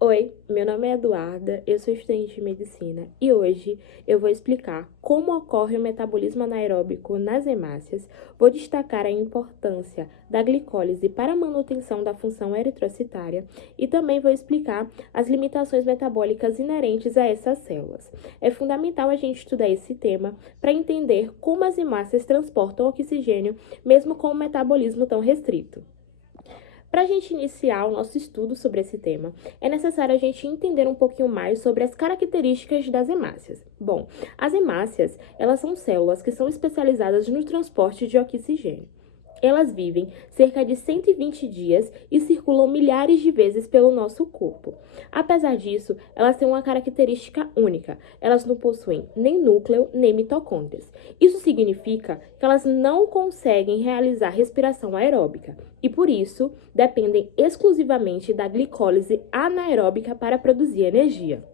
Oi, meu nome é Eduarda, eu sou estudante de medicina e hoje eu vou explicar como ocorre o metabolismo anaeróbico nas hemácias, vou destacar a importância da glicólise para a manutenção da função eritrocitária e também vou explicar as limitações metabólicas inerentes a essas células. É fundamental a gente estudar esse tema para entender como as hemácias transportam oxigênio mesmo com um metabolismo tão restrito. Para a gente iniciar o nosso estudo sobre esse tema, é necessário a gente entender um pouquinho mais sobre as características das hemácias. Bom, as hemácias, elas são células que são especializadas no transporte de oxigênio. Elas vivem cerca de 120 dias e circulam milhares de vezes pelo nosso corpo. Apesar disso, elas têm uma característica única: elas não possuem nem núcleo nem mitocôndrias. Isso significa que elas não conseguem realizar respiração aeróbica e, por isso, dependem exclusivamente da glicólise anaeróbica para produzir energia.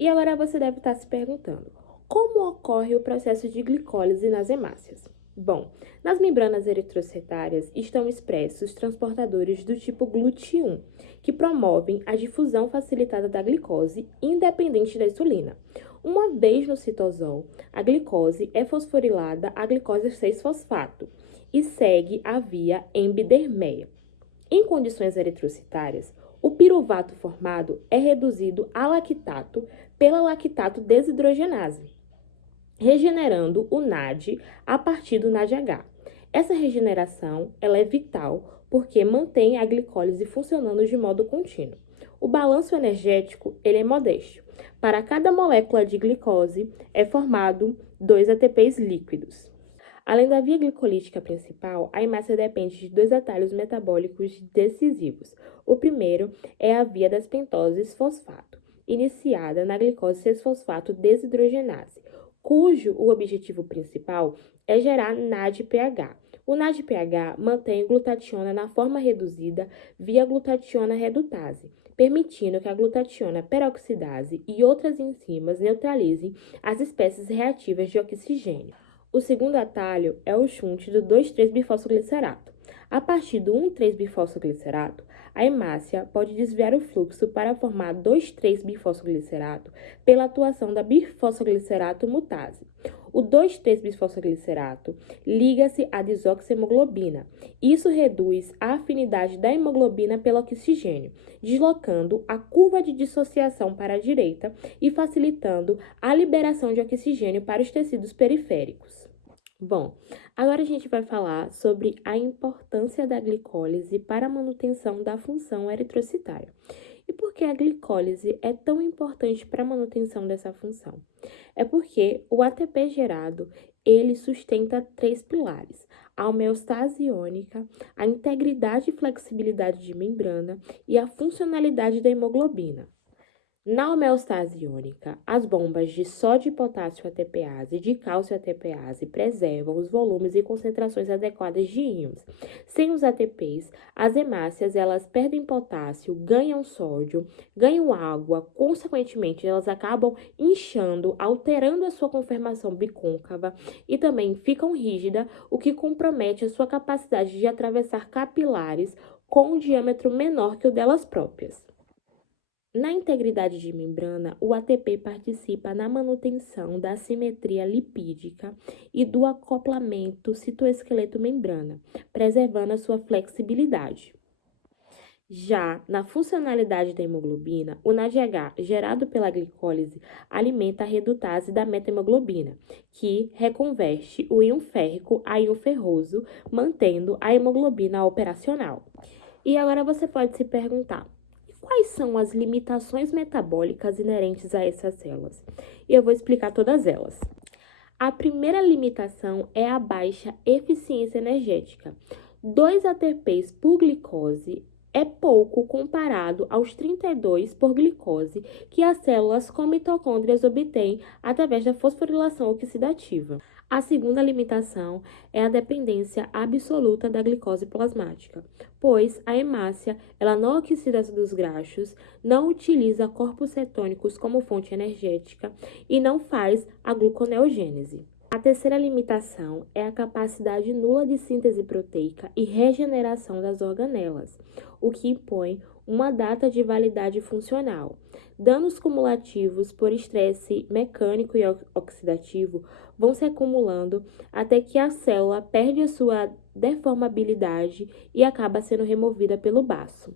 E agora você deve estar se perguntando: como ocorre o processo de glicólise nas hemácias? Bom, nas membranas eritrocitárias estão expressos transportadores do tipo GLUT1, que promovem a difusão facilitada da glicose independente da insulina. Uma vez no citosol, a glicose é fosforilada a glicose 6-fosfato e segue a via embidermeia. Em condições eritrocitárias, o piruvato formado é reduzido a lactato pela lactato desidrogenase, regenerando o NAD a partir do NADH. Essa regeneração ela é vital porque mantém a glicólise funcionando de modo contínuo. O balanço energético ele é modesto. Para cada molécula de glicose é formado 2 ATPs líquidos. Além da via glicolítica principal, a hemácia depende de dois atalhos metabólicos decisivos. O primeiro é a via das pentoses fosfato, iniciada na glicose 6-fosfato desidrogenase, cujo o objetivo principal é gerar NADPH. O NADPH mantém a glutationa na forma reduzida via glutationa redutase, permitindo que a glutationa peroxidase e outras enzimas neutralizem as espécies reativas de oxigênio. O segundo atalho é o shunt do 2,3-bifosfoglicerato. A partir do 1,3-bifosfoglicerato, a hemácia pode desviar o fluxo para formar 2,3-bifosfoglicerato pela atuação da bifosfoglicerato mutase. O 2,3-bifosfoglicerato liga-se à desoxihemoglobina. Isso reduz a afinidade da hemoglobina pelo oxigênio, deslocando a curva de dissociação para a direita e facilitando a liberação de oxigênio para os tecidos periféricos. Bom, agora a gente vai falar sobre a importância da glicólise para a manutenção da função eritrocitária. E por que a glicólise é tão importante para a manutenção dessa função? É porque o ATP gerado, ele sustenta três pilares: a homeostase iônica, a integridade e flexibilidade de membrana e a funcionalidade da hemoglobina. Na homeostase iônica, as bombas de sódio e potássio ATPase e de cálcio ATPase preservam os volumes e concentrações adequadas de íons. Sem os ATPs, as hemácias elas perdem potássio, ganham sódio, ganham água, consequentemente elas acabam inchando, alterando a sua conformação bicôncava e também ficam rígidas, o que compromete a sua capacidade de atravessar capilares com um diâmetro menor que o delas próprias. Na integridade de membrana, o ATP participa na manutenção da simetria lipídica e do acoplamento citoesqueleto-membrana, preservando a sua flexibilidade. Já na funcionalidade da hemoglobina, o NADH, gerado pela glicólise, alimenta a redutase da metahemoglobina, que reconverte o íon férrico a íon ferroso, mantendo a hemoglobina operacional. E agora você pode se perguntar: quais são as limitações metabólicas inerentes a essas células? E eu vou explicar todas elas. A primeira limitação é a baixa eficiência energética. 2 ATPs por glicose é pouco comparado aos 32 por glicose que as células com mitocôndrias obtêm através da fosforilação oxidativa. A segunda limitação é a dependência absoluta da glicose plasmática, pois a hemácia ela não oxida dos graxos, não utiliza corpos cetônicos como fonte energética e não faz a gluconeogênese. A terceira limitação é a capacidade nula de síntese proteica e regeneração das organelas, o que impõe uma data de validade funcional. Danos cumulativos por estresse mecânico e oxidativo vão se acumulando até que a célula perde a sua deformabilidade e acaba sendo removida pelo baço.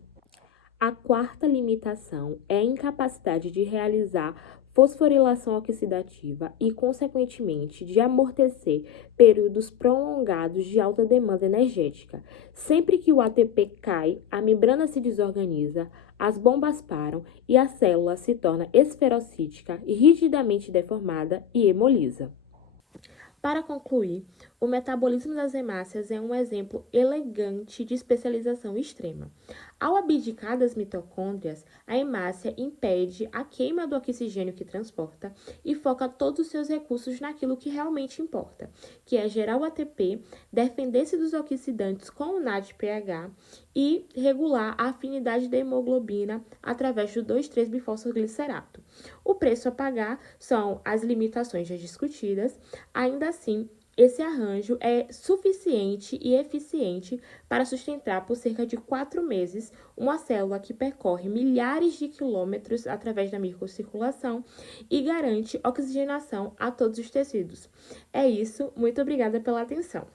A quarta limitação é a incapacidade de realizar fosforilação oxidativa e, consequentemente, de amortecer períodos prolongados de alta demanda energética. Sempre que o ATP cai, a membrana se desorganiza, as bombas param e a célula se torna esferocítica e rigidamente deformada e hemolisa. Para concluir, o metabolismo das hemácias é um exemplo elegante de especialização extrema. Ao abdicar das mitocôndrias, a hemácia impede a queima do oxigênio que transporta e foca todos os seus recursos naquilo que realmente importa, que é gerar o ATP, defender-se dos oxidantes com o NADPH e regular a afinidade da hemoglobina através do 2,3-bifosfoglicerato. O preço a pagar são as limitações já discutidas. Ainda assim, esse arranjo é suficiente e eficiente para sustentar por cerca de 4 meses uma célula que percorre milhares de quilômetros através da microcirculação e garante oxigenação a todos os tecidos. É isso, muito obrigada pela atenção.